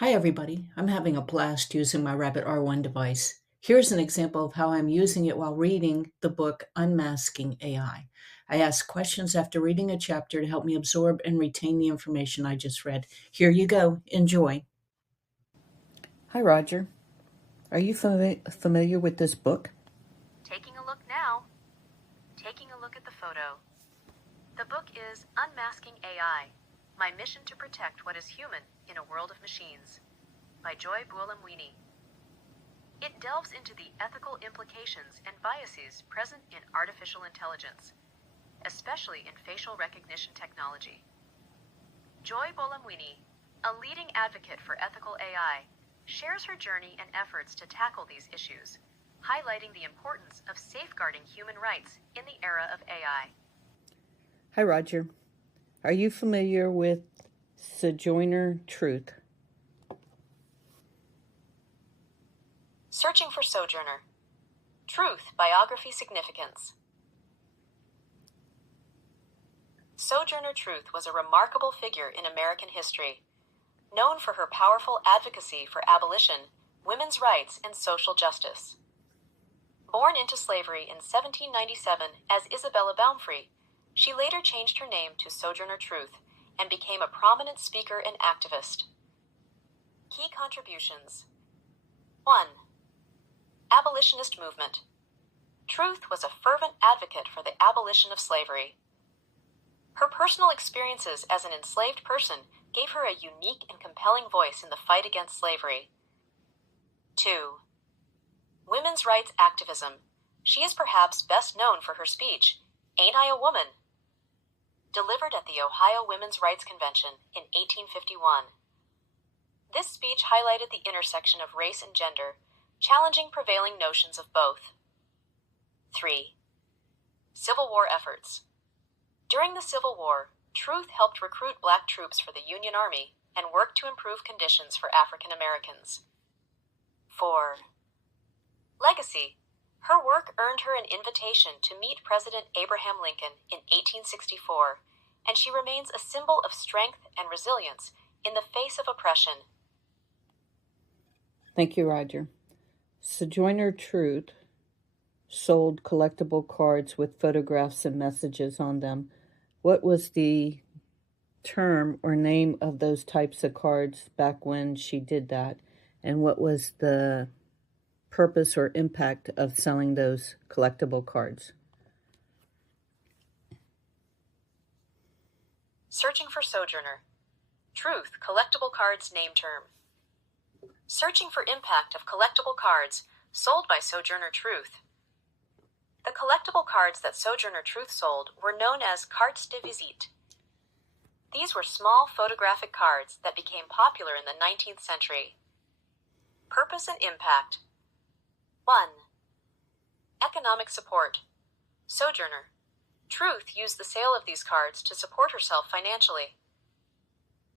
Hi everybody, I'm having a blast using my Rabbit R1 device. Here's an example of how I'm using it while reading the book Unmasking AI. I ask questions after reading a chapter to help me absorb and retain the information I just read. Here you go, enjoy. Hi Roger, are you familiar with this book? Taking a look now. Taking a look at the photo. The book is Unmasking AI, My Mission to Protect What is Human in a World of Machines, by Buolamwini. It delves into the ethical implications and biases present in artificial intelligence, especially in facial recognition technology. Buolamwini, a leading advocate for ethical AI, shares her journey and efforts to tackle these issues, highlighting the importance of safeguarding human rights in the era of AI. Hi Roger, are you familiar with Sojourner Truth? Searching for Sojourner Truth, Biography Significance. Sojourner Truth was a remarkable figure in American history, known for her powerful advocacy for abolition, women's rights, and social justice. Born into slavery in 1797 as Isabella Baumfree, she later changed her name to Sojourner Truth and became a prominent speaker and activist. Key contributions. 1. Abolitionist movement. Truth was a fervent advocate for the abolition of slavery. Her personal experiences as an enslaved person gave her a unique and compelling voice in the fight against slavery. 2. Women's rights activism. She is perhaps best known for her speech, "Ain't I a Woman?" delivered at the Ohio Women's Rights Convention in 1851. This speech highlighted the intersection of race and gender, challenging prevailing notions of both. 3. Civil War efforts. During the Civil War, Truth helped recruit black troops for the Union Army and worked to improve conditions for African Americans. 4. Legacy. Her work earned her an invitation to meet President Abraham Lincoln in 1864, and she remains a symbol of strength and resilience in the face of oppression. Thank you, Roger. Sojourner Truth sold collectible cards with photographs and messages on them. What was the term or name of those types of cards back when she did that? And what was the purpose or impact of selling those collectible cards? Searching for Sojourner Truth, collectible cards name term. Searching for impact of collectible cards sold by Sojourner Truth. The collectible cards that Sojourner Truth sold were known as cartes de visite. These were small photographic cards that became popular in the 19th century. Purpose and impact. 1. Economic support. Sojourner Truth used the sale of these cards to support herself financially.